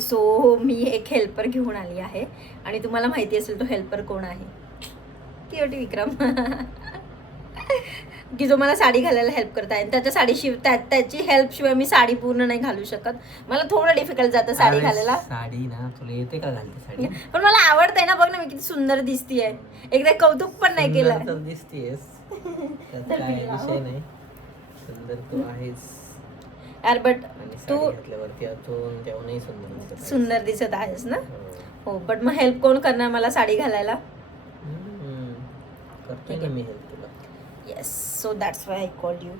So मी एक helper घेऊन आली आहे आणि तुम्हाला माहिती असेल तो हेल्पर कोण आहे. क्यूट विक्रम. की जो मला साडी घालायला हेल्प करत आहे. त्याच्या त्याची हेल्प शिवाय मी साडी पूर्ण नाही घालू शकत. मला थोडं डिफिकल्ट जातं साडी घालायला. साडी ना तुला येते का घालते साडी? पण मला आवडते ना. बघ ना मी किती सुंदर दिसतीये. एकदा कौतुक पण नाही केलं. दिसतीयस काय विषय नाही. सुंदर तू आहेस यार बट तू घातल्यावरती अजून तेवढंही सुंदर दिसत आहेस ना. हो बट मग हेल्प कोण करणार मला साडी घालायला? करते ना मी हेल्प तुला. Yes so that's why I called you.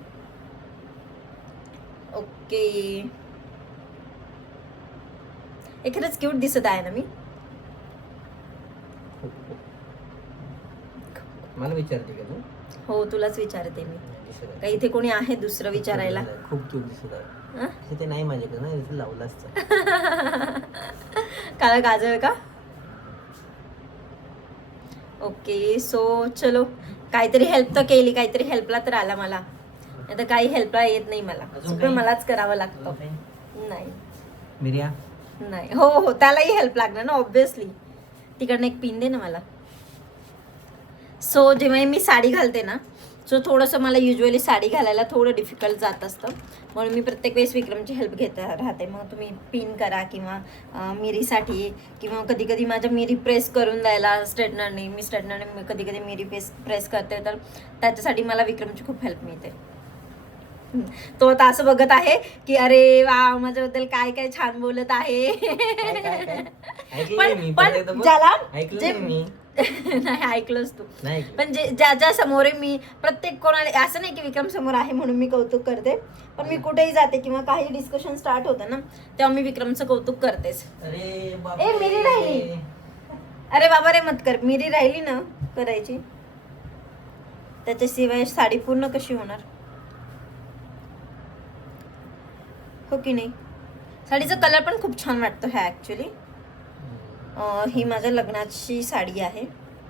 Okay एखादच क्यूट दिसत आहे ना मी. मला विचारते का तू? हो तुलाच विचारते मी. का इथे कोणी आहे दुसरं विचारायला? खूप क्यूट दिसत आहे. ते नाही माझ्याकडे ना, इथे लावलं असतं. काला गाजर का? ओके सो चलो काहीतरी हेल्प तर केली. काहीतरी हेल्पला तर आला मला. नाही तर काही हेल्पला येत नाही मला. सगळं मलाच करावं लागतं. नाही मिरिया नाही. हो हो त्यालाही हेल्प लागणार ना ऑब्विसली. तिकडनं एक पिन दे ना मला. सो जेव्हा मी साडी घालते ना सो थोडंसं मला युजली साडी घालायला थोडं डिफिकल्ट जात असतं. म्हणून मी प्रत्येक वेळेस विक्रमची हेल्प घेत राहते. मग तुम्ही पिन करा किंवा मिरीसाठी किंवा कधी कधी माझ्या मिरी प्रेस करून द्यायला स्ट्रेटनरने. मी स्ट्रेटनरने कधी कधी मिरी प्रेस करते तर त्याच्यासाठी मला विक्रमची खूप हेल्प मिळते. तो आता असं बघत आहे की अरे वा माझ्याबद्दल काय काय छान बोलत आहे. पण ज्याला नाही ऐकलंच तू. पण ज्या समोर मी प्रत्येक कोणाला असं नाही की विक्रम समोर आहे म्हणून मी कौतुक करते. पण मी कुठेही जाते किंवा काही डिस्कशन स्टार्ट होतं ना तेव्हा मी विक्रमचं कौतुक करतेच. ए मिरी राहिली. अरे बाबा रे मत कर. मिरी राहिली ना करायची. त्याच्याशिवाय साडी पूर्ण कशी होणार? हो की नाही? साडीचा कलर पण खूप छान वाटतो ह्या ऍक्च्युली. ही माझ्या लग्नाची साडी आहे.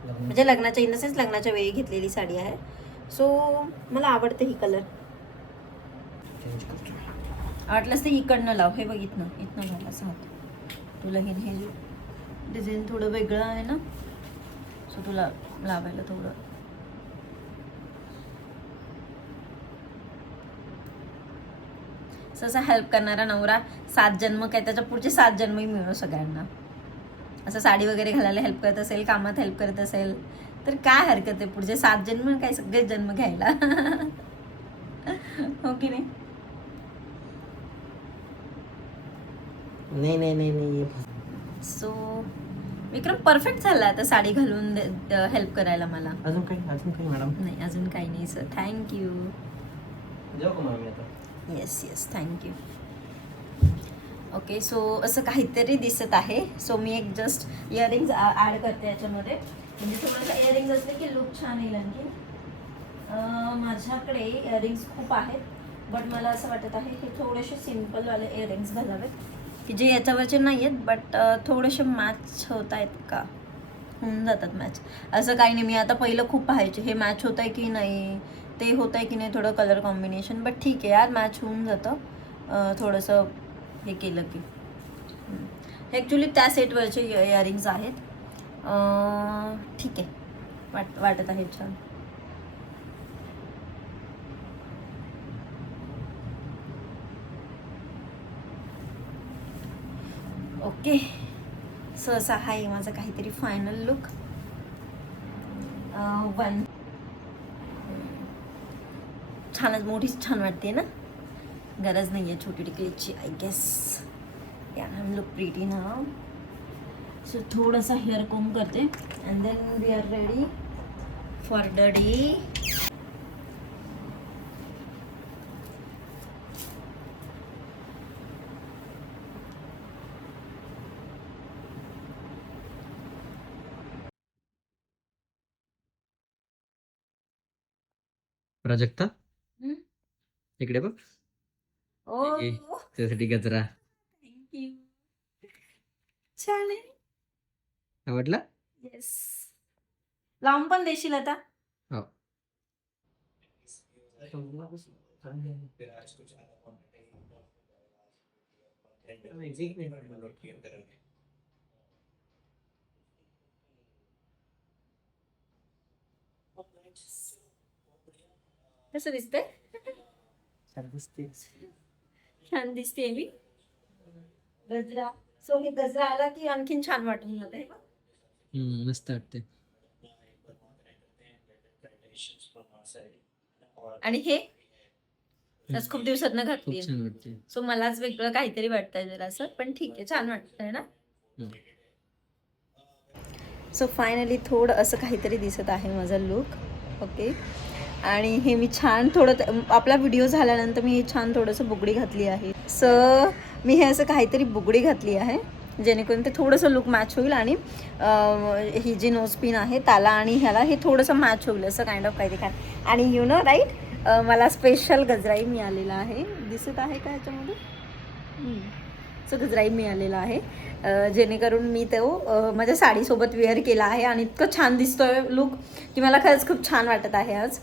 म्हणजे लग्नाच्या इन द सेन्स लग्नाच्या वेळी घेतलेली साडी आहे. सो मला आवडते ही कलर. वाटलंच ते इकडनं लाव. हे बघितलं इथनं घाल असं होतं तुला. हे डिझाईन थोडं वेगळं आहे ना सो तुला लावायला थोडं. असा हेल्प करणारा नवरा 7 जन्म काय त्याच्या पुढचे 7 जन्मही मिळो सगळ्यांना. असं साडी वगैरे घालायला हेल्प करत असेल, कामात हेल्प करत असेल तर काय हरकत आहे पुढचे 7 जन्म काय सगळे जन्म घ्यायला. हो की नाही? नाही नाही नाही नाही. सो विक्रम परफेक्ट झाला आता साडी घालून हेल्प करायला मला. अजून काही मॅडम? नाही अजून काही नाही सर. थँक्यू. जाऊ का मॅम आता? Yes yes thank you. Okay so असं काहीतरी दिसत आहे. सो मी एक जस्ट इयरिंग्स ॲड करते याच्यामध्ये. म्हणजे थोडंसं इयरिंग्स असले की लुक छान येईल आणखी. माझ्याकडे इयरिंग्स खूप आहेत बट मला असं वाटत आहे हे थोडेसे सिम्पलवाले इयरिंग्स घालावेत की जे याच्यावरचे नाही आहेत बट थोडेसे मॅच होत आहेत का? होऊन जातात मॅच. असं काही नाही. मी आता पहिलं खूप पाहायचे हे मॅच होत आहे की नाही, ते होत आहे की नाही थोडं कलर कॉम्बिनेशन. बट ठीक आहे यार मॅच होऊन जातं थोडंसं हे केलं की. हे ॲक्च्युली त्या सेटवरचे इयरिंग्स आहेत. ठीक आहे वाटत आहे छान. ओके सो असा आहे माझा काहीतरी फायनल लुक. वन छानच मोठीच छान वाटते ना. गरज नाही आहे छोटी टिकलीची आय गेस. या I am look pretty now. So थोडासा हेअर कोम करते and then we are ready for the day. Prajakta इकडे बघ. ओ त्यासाठी गजरा. थँक्यू. छान आहे. आवडला? येस. लांब पण देशील आता? हो. कसं दिसतंय? छान दिसते मी गजरा. सो हे गजरा आला की आणखीन छान वाटून जाते. मस्त वाटते. आणि हे आज खूप दिवसातनं खूप घातली. छान वाटते. सो मलाच वेगळं काहीतरी वाटतंय जरासं, पण ठीक आहे, छान वाटतंय ना. सो फायनली थोडं असं काहीतरी दिसत आहे माझा लुक. ओके. आणि हे मी छान थोडं आपला व्हिडिओ झाल्यानंतर मी छान थोडंसं बुगडी घातली आहे. सो मी हे असं काहीतरी बुगडी घातली आहे जेणेकरून ते थोडंसं लुक मॅच होईल. आणि ही जी नोज पिन आहे त्याला आणि ह्याला हे थोडंसं मॅच होईल असं काइंड ऑफ काहीतरी काय. आणि यू नो राईट, मला स्पेशल गजराई मिळालेला आहे. दिसत आहे का ह्याच्यामध्ये? सो गजराई मिळालेला आहे जेणेकरून मी तो माझ्या साडीसोबत वेअर केला आहे. आणि इतकं छान दिसतोय लुक की मला खरंच खूप छान वाटत आहे आज.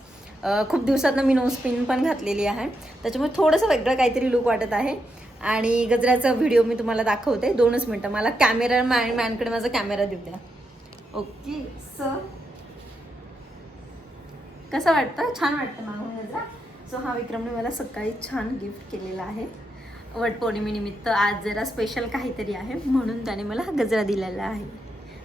खूप दिवसातनं मी नोज पिन पण घातलेली आहे, त्याच्यामुळे थोडंसं वेगळं काहीतरी लुक वाटत आहे. आणि गजऱ्याचा व्हिडिओ मी तुम्हाला दाखवते. 2च मिनटं. मला कॅमेरा मॅनकडे माझा कॅमेरा देऊ द्या. ओके. सो कसं वाटतं? छान वाटतं मागून गजरा. सो हा विक्रमने मला सकाळी छान गिफ्ट केलेला आहे वटपौर्णिमेनिमित्त. आज जरा स्पेशल काहीतरी आहे म्हणून त्याने मला हा गजरा दिलेला आहे.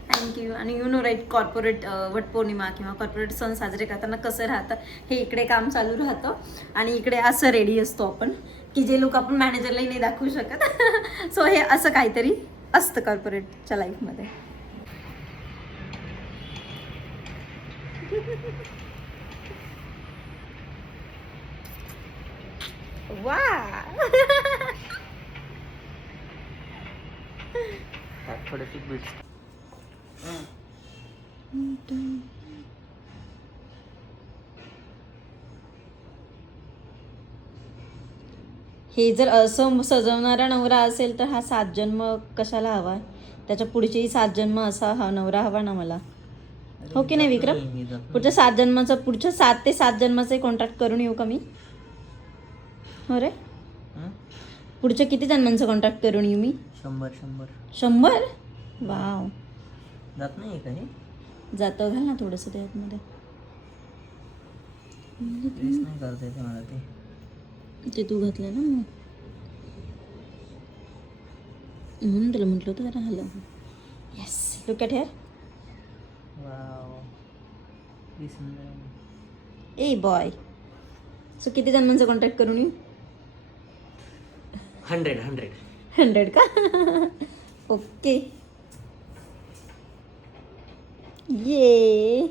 थँक्यू. आणि you know right, corporate Vatpurnima किंवा कॉर्पोरेट सण साजरे करताना कसं राहतं, हे इकडे काम चालू राहतं आणि इकडे असं रेडी असतो आपण की जे लोक आपण मॅनेजरलाही नाही दाखवू शकत. सो हे असं काहीतरी असतं कॉर्पोरेटच्या लाईफमध्ये. वा थोडेसे बीट्स. हे जर असं सजवणारा नवरा असेल तर हा 7 जन्म कशाला हवा? त्याच्या पुढचेही 7 जन्म असा हा नवरा हवा ना मला. हो की नाही विक्रम? पुढच्या 7 जन्माचं, पुढच्या 7 ते 7 जन्माचे कॉन्ट्रॅक्ट करून येऊ का मी? हो रे, पुढच्या किती जन्मांचं कॉन्ट्रॅक्ट करून येऊ मी? 100. वाव. जात नाही काही. जातं, घाल ना थोडंसं त्यामध्ये. नाही करता येते मला ते तू घातलं ना मग म्हणून तुला म्हटलं होतं जरा हलव. Yes, look at here. Wow. A boy. So किती जन्मांचं कॉन्टॅक्ट करून येऊ? 100 का? ओके. ये